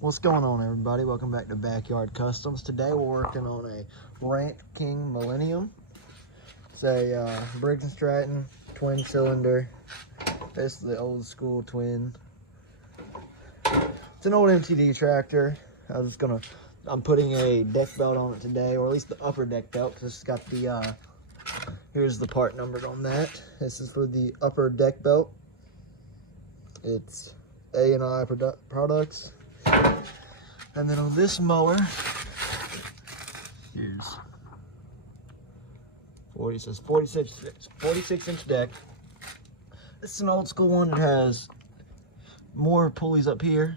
What's going on, everybody? Welcome back to Backyard Customs. Today we're working on a Ranch King Millennium. It's a Briggs & Stratton twin cylinder. This is the old school twin. It's an old MTD tractor. I'm putting a deck belt on it today, or at least the upper deck belt, because it's got the, here's the part numbered on that. This is for the upper deck belt. It's A&I products. And then on this mower, here's 46 inch deck. This is an old school one. It has more pulleys up here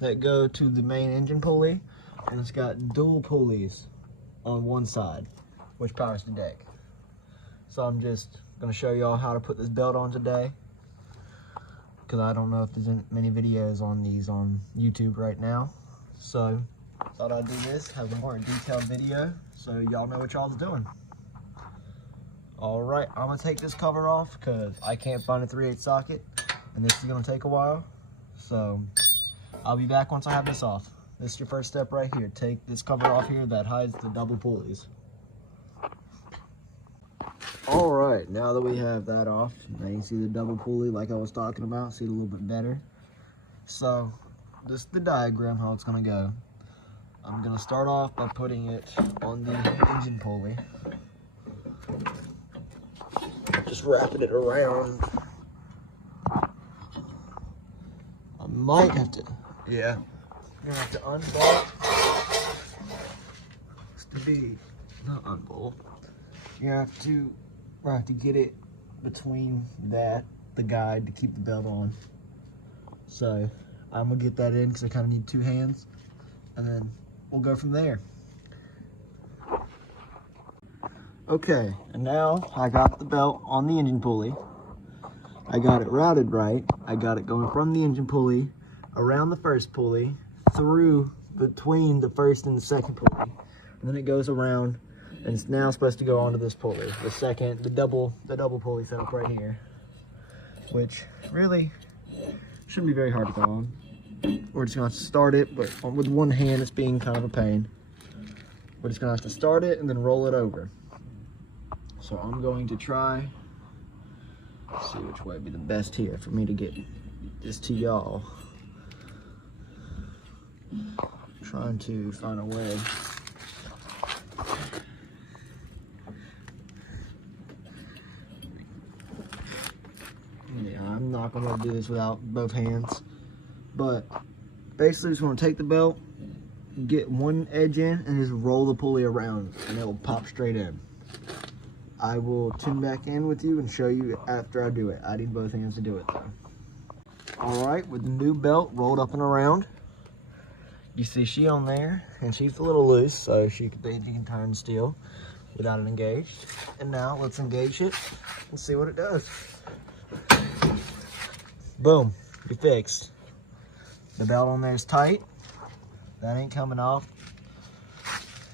that go to the main engine pulley, and it's got dual pulleys on one side, which powers the deck. So I'm just gonna show y'all how to put this belt on today, because I don't know if there's many videos on these on YouTube right now. So thought I'd do this, have a more detailed video so y'all know what y'all's doing. All right, I'm gonna take this cover off because I can't find a 3/8 socket, and this is gonna take a while. So I'll be back once I have this off. This is your first step right here. Take this cover off here that hides the double pulleys. All right, now that we have that off, now you see the double pulley like I was talking about, see it a little bit better. So this is the diagram how it's gonna go. I'm gonna start off by putting it on the engine pulley. Just wrapping it around. I might have to, yeah. I'm gonna have to unbolt. It's to be, not unbolt. You have to get it between the guide to keep the belt on. So I'm gonna get that in because I kind of need two hands, and then we'll go from there. Okay, and now I got the belt on the engine pulley. I got it routed right. I got it going from the engine pulley around the first pulley, through between the first and the second pulley, and then it goes around, and it's now supposed to go onto this pulley, the double pulley setup right here, which really shouldn't be very hard to go on. We're just gonna have to start it, but with one hand it's being kind of a pain. We're just gonna have to start it and then roll it over. So I'm going to try, see which way would be the best here for me to get this to y'all. Trying to find a way. Yeah, I'm not gonna do this without both hands. But basically just want to take the belt, get one edge in, and just roll the pulley around, and it will pop straight in. I will tune back in with you and show you after I do it. I need both hands to do it though. All right, with the new belt rolled up and around, you see she on there, and she's a little loose, so she can turn still without it engaged. And now let's engage it and see what it does. Boom, you're fixed. The belt on there is tight. That ain't coming off.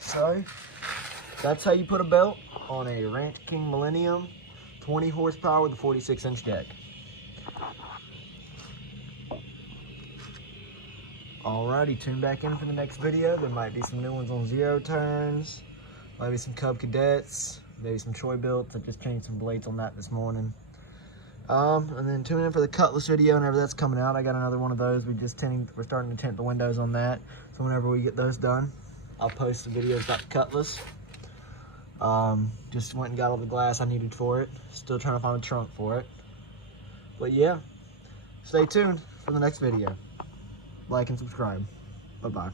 So that's how you put a belt on a Ranch King Millennium 20 horsepower with a 46 inch deck. Alrighty, tune back in for the next video. There might be some new ones on 0 turns, maybe some Cub Cadets, maybe some Troy builds. I just changed some blades on that this morning. And then tune in for the Cutlass video whenever that's coming out. I got another one of those. We're starting to tint the windows on that. So whenever we get those done, I'll post the videos about the Cutlass. Just went and got all the glass I needed for it. Still trying to find a trunk for it. But yeah, stay tuned for the next video. Like and subscribe. Bye-bye.